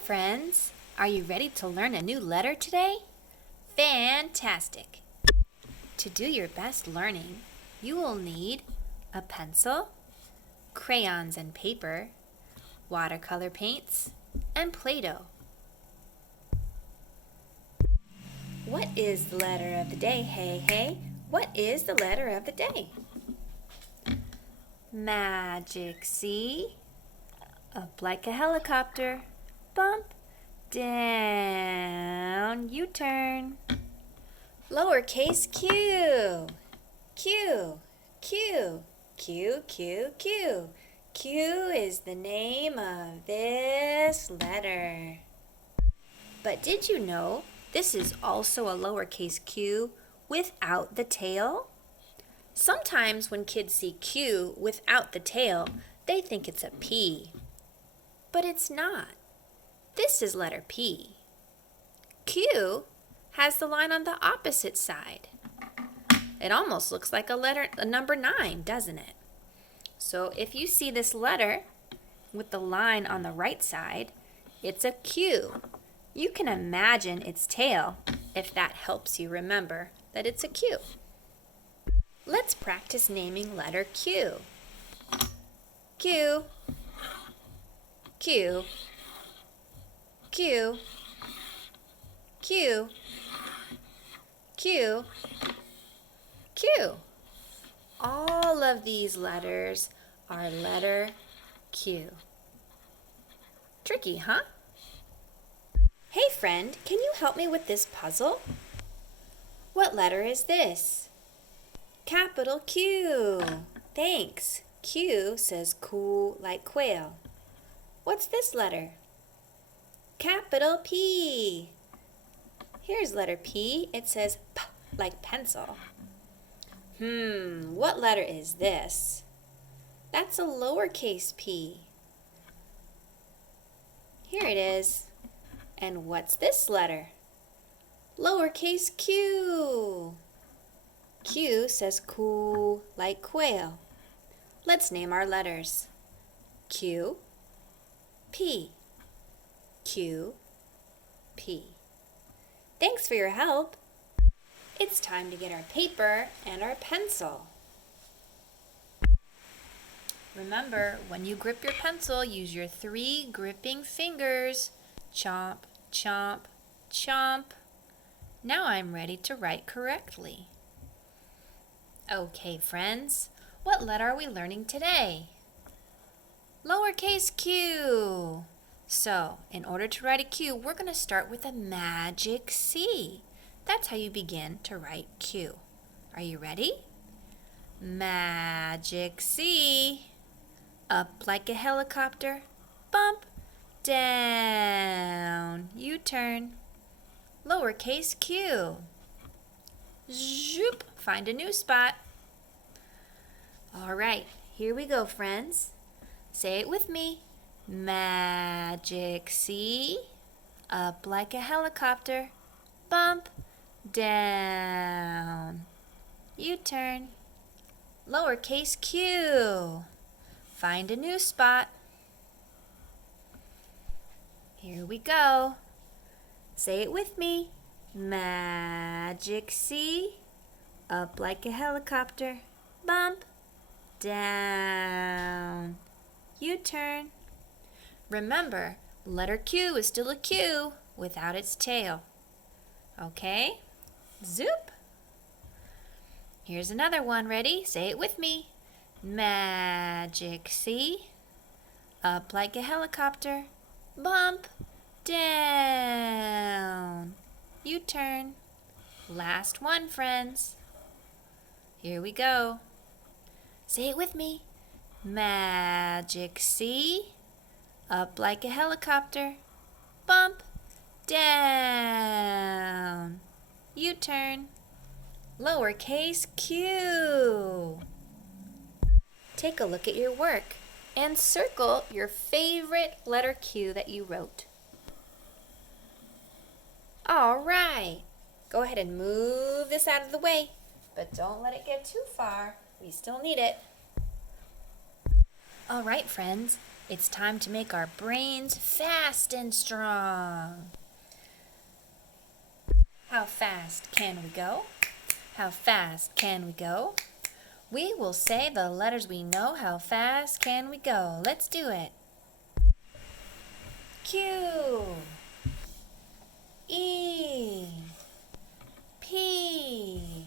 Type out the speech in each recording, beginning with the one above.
friends! Are you ready to learn a new letter today? Fantastic! To do your best learning, you will need a pencil, crayons and paper, watercolor paints, and Play-Doh. What is the letter of the day? Hey, hey! What is the letter of the day? Magic C. Up like a helicopter. Bump. Down. U-turn. Lowercase q. Q. Q. Q, Q, Q. Q is the name of this letter. But did you know this is also a lowercase q without the tail? Sometimes when kids see Q without the tail, they think it's a P. But it's not. This is letter P. Q has the line on the opposite side. It almost looks like a number 9, doesn't it? So if you see this letter with the line on the right side, it's a Q. You can imagine its tail if that helps you remember that it's a Q. Let's practice naming letter Q. Q. Q. Q. Q. Q. Q. All of these letters are letter Q. Tricky, huh? Hey friend, can you help me with this puzzle? What letter is this? Capital Q. Thanks. Q says cool like quail. What's this letter? Capital P. Here's letter P. It says P like pencil. What letter is this? That's a lowercase p. Here it is. And what's this letter? Lowercase q. Q says cool like quail. Let's name our letters. Q, P. Q, P. Thanks for your help. It's time to get our paper and our pencil. Remember, when you grip your pencil, use your 3 gripping fingers. Chomp, chomp, chomp. Now I'm ready to write correctly. Okay, friends, what letter are we learning today? Lowercase q. So, in order to write a Q, we're going to start with a magic C. That's how you begin to write Q. Are you ready? Magic C. Up like a helicopter. Bump. Down. U-turn. Lowercase q. Zoop. Find a new spot. All right, here we go, friends. Say it with me. Magic C. Up like a helicopter. Bump. Down. U-turn. Lowercase q. Find a new spot. Here we go. Say it with me. Magic C. Up like a helicopter. Bump. Down. U-turn. Remember, letter Q is still a Q without its tail. Okay? Zoop. Here's another one. Ready? Say it with me. Magic C. Up like a helicopter. Bump. Down. U-turn. Last one, friends. Here we go. Say it with me. Magic C. Up like a helicopter. Bump. Down. U-turn. Lowercase q. Take a look at your work and circle your favorite letter Q that you wrote. All right. Go ahead and move this out of the way, but don't let it get too far. We still need it. All right, friends. It's time to make our brains fast and strong. How fast can we go? How fast can we go? We will say the letters we know. How fast can we go? Let's do it. Q, E, P,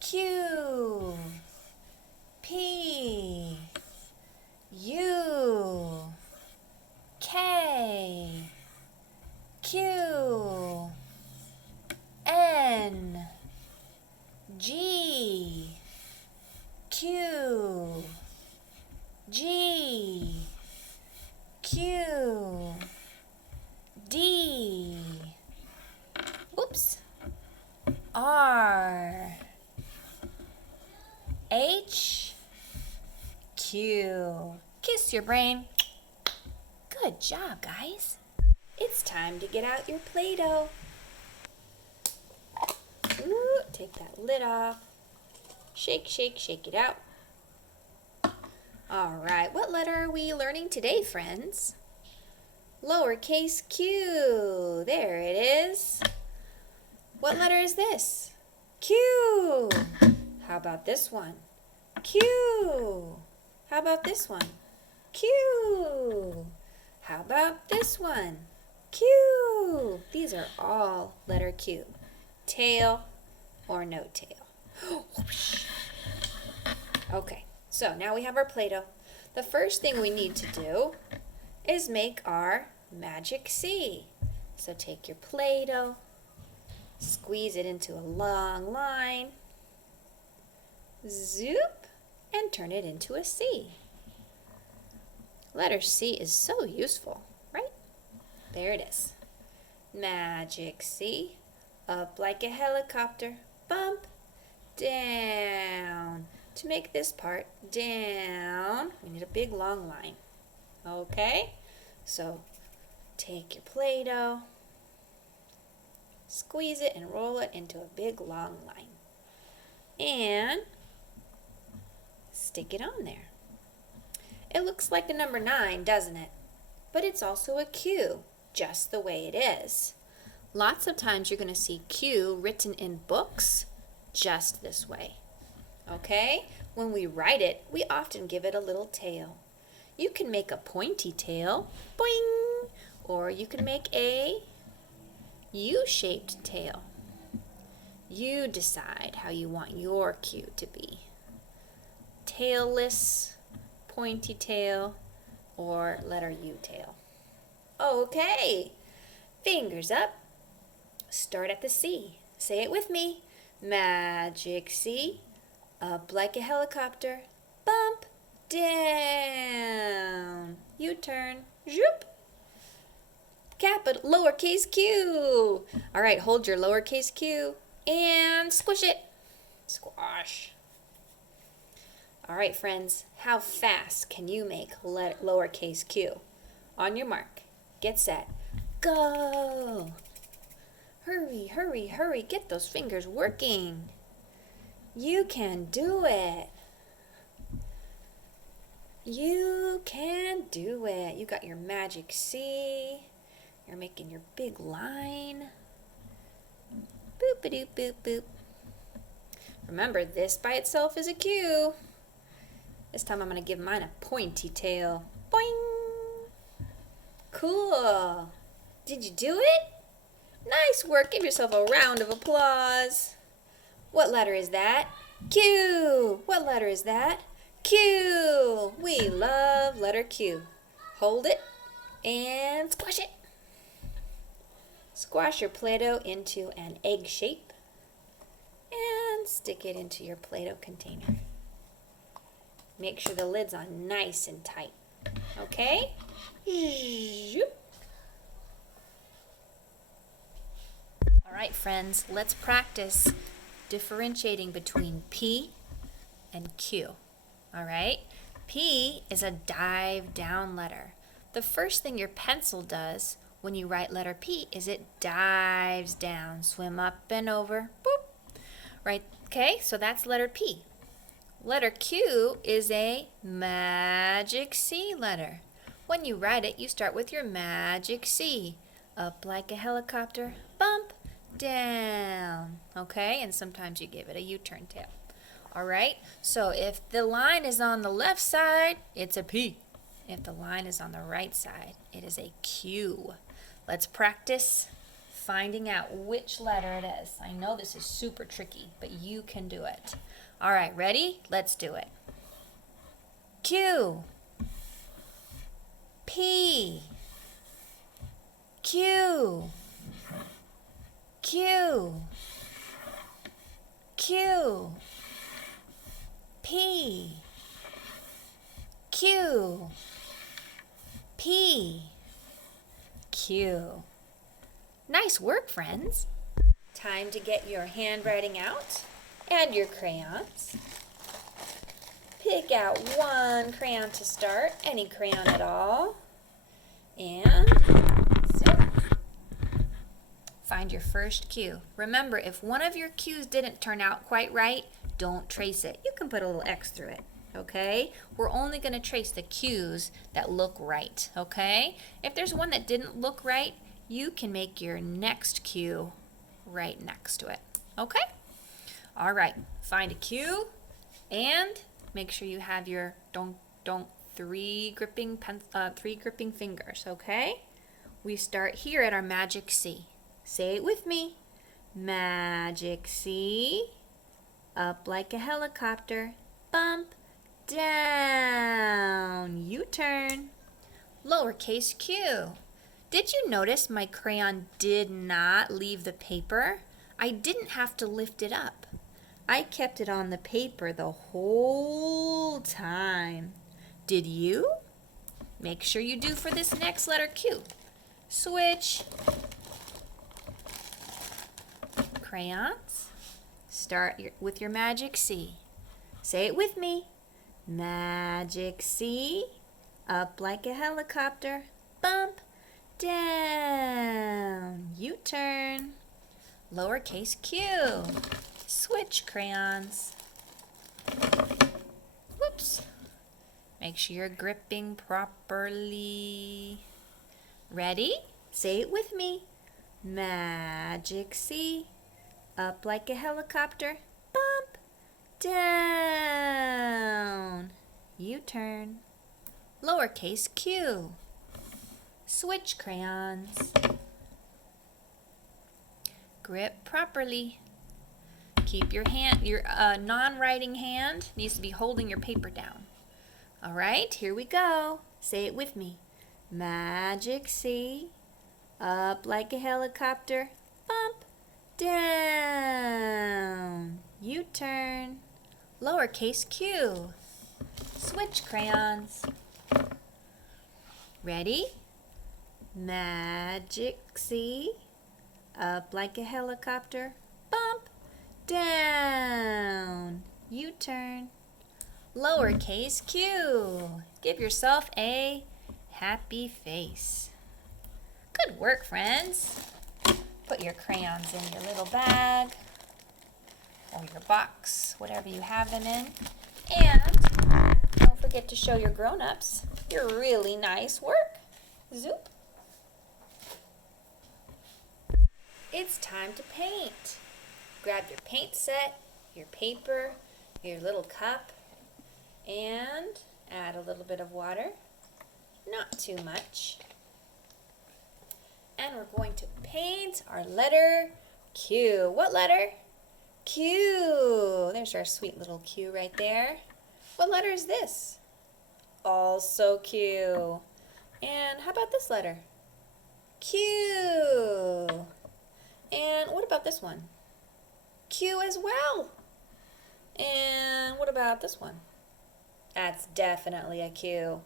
Q, P, U, K, Q, N, G, Q, G, Q, D, oops, R, H, Q. Kiss your brain. Good job, guys. It's time to get out your Play-Doh. Ooh, take that lid off. Shake, shake, shake it out. All right, what letter are we learning today, friends? Lowercase q. There it is. What letter is this? Q. How about this one? Q. How about this one? Q. How about this one? Q. These are all letter Q. Tail or no tail. Okay, so now we have our Play-Doh. The first thing we need to do is make our magic C. So take your Play-Doh, squeeze it into a long line, zoop, and turn it into a C. Letter C is so useful, right? There it is. Magic C. Up like a helicopter. Bump. Down. To make this part down, we need a big long line. Okay? So take your Play-Doh, squeeze it and roll it into a big long line. And stick it on there. It looks like a number 9, doesn't it? But it's also a Q, just the way it is. Lots of times you're going to see Q written in books just this way. Okay? When we write it, we often give it a little tail. You can make a pointy tail, boing, or you can make a U-shaped tail. You decide how you want your Q to be. Tailless, pointy tail, or letter U tail. Okay, fingers up. Start at the C. Say it with me. Magic C. Up like a helicopter. Bump. Down. U-turn. Zoop. Capital lowercase q. All right, hold your lowercase q and squish it. Squash. All right, friends, how fast can you make lowercase q? On your mark, get set, go. Hurry, hurry, hurry, get those fingers working. You can do it. You can do it. You got your magic C. You're making your big line. Boop-a-doop, boop, boop. Remember, this by itself is a Q. This time I'm going to give mine a pointy tail. Boing! Cool. Did you do it? Nice work. Give yourself a round of applause. What letter is that? Q. What letter is that? Q. We love letter Q. Hold it and squash it. Squash your Play-Doh into an egg shape and stick it into your Play-Doh container. Make sure the lid's on nice and tight. Okay? All right, friends, let's practice differentiating between P and Q. All right? P is a dive down letter. The first thing your pencil does when you write letter P is it dives down, swim up and over, boop. Right? Okay, so that's letter P. Letter Q is a magic C letter. When you write it, you start with your magic C. Up like a helicopter, bump, down. Okay, and sometimes you give it a U-turn tail. All right, so if the line is on the left side, it's a P. If the line is on the right side, it is a Q. Let's practice finding out which letter it is. I know this is super tricky, but you can do it. All right, ready? Let's do it. Q, P, Q, Q, Q, P, Q, P, Q. Nice work, friends. Time to get your handwriting out and your crayons. Pick out one crayon to start, any crayon at all. And so, find your first Q. Remember, if one of your Q's didn't turn out quite right, don't trace it. You can put a little X through it, okay? We're only going to trace the Q's that look right, okay? If there's one that didn't look right, you can make your next Q right next to it, okay? All right, find a Q and make sure you have your three gripping fingers, okay? We start here at our magic C. Say it with me. Magic C, up like a helicopter, bump, down, U-turn. Lowercase q. Did you notice my crayon did not leave the paper? I didn't have to lift it up. I kept it on the paper the whole time. Did you? Make sure you do for this next letter Q. Switch. Crayons. Start with your magic C. Say it with me. Magic C. Up like a helicopter. Bump. Down. U-turn. Lowercase q. Switch crayons. Whoops. Make sure you're gripping properly. Ready? Say it with me. Magic C. Up like a helicopter. Bump. Down. U-turn. Lowercase q. Switch crayons. Grip properly. Keep your hand, your non-writing hand needs to be holding your paper down. All right, here we go. Say it with me. Magic C. Up like a helicopter. Bump. Down. U-turn. Lowercase q. Switch crayons. Ready? Magic C. Up like a helicopter. Bump. Down. U-turn. Lowercase q. Give yourself a happy face. Good work, friends. Put your crayons in your little bag or your box, whatever you have them in. And don't forget to show your grown-ups your really nice work. Zoop. It's time to paint. Grab your paint set, your paper, your little cup, and add a little bit of water. Not too much. And we're going to paint our letter Q. What letter? Q. There's our sweet little Q right there. What letter is this? Also Q. And how about this letter? Q. And what about this one? Q as well. And what about this one? That's definitely a Q.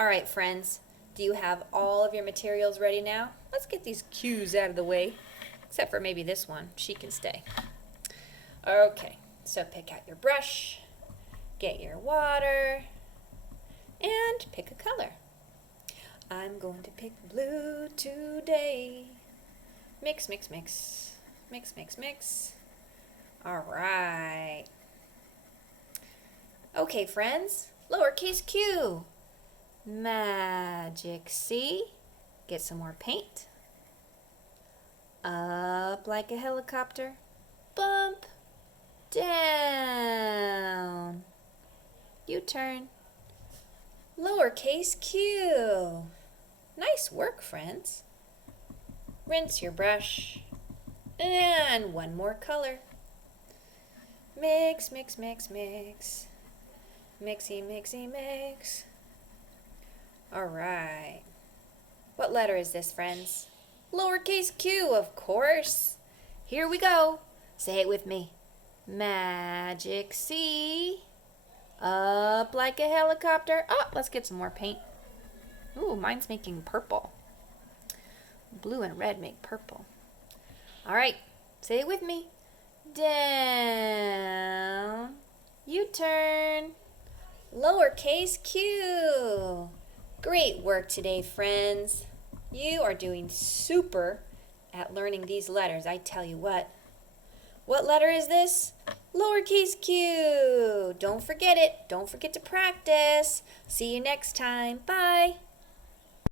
All right, friends. Do you have all of your materials ready now? Let's get these Q's out of the way, except for maybe this one. She can stay. Okay, so pick out your brush, get your water, and pick a color. I'm going to pick blue today. Mix, mix, mix. Mix, mix, mix. All right. Okay, friends, lowercase q. Magic C. Get some more paint. Up like a helicopter. Bump. Down. U-turn. Lowercase q. Nice work, friends. Rinse your brush. And one more color. Mix, mix, mix, mix. Mixy, mixy, mix. All right. What letter is this, friends? Lowercase q, of course. Here we go. Say it with me. Magic C. Up like a helicopter. Oh, let's get some more paint. Ooh, mine's making purple. Blue and red make purple. All right, say it with me. Down. U-turn. Lowercase q. Great work today, friends. You are doing super at learning these letters. I tell you what. What letter is this? Lowercase q. Don't forget it. Don't forget to practice. See you next time. Bye.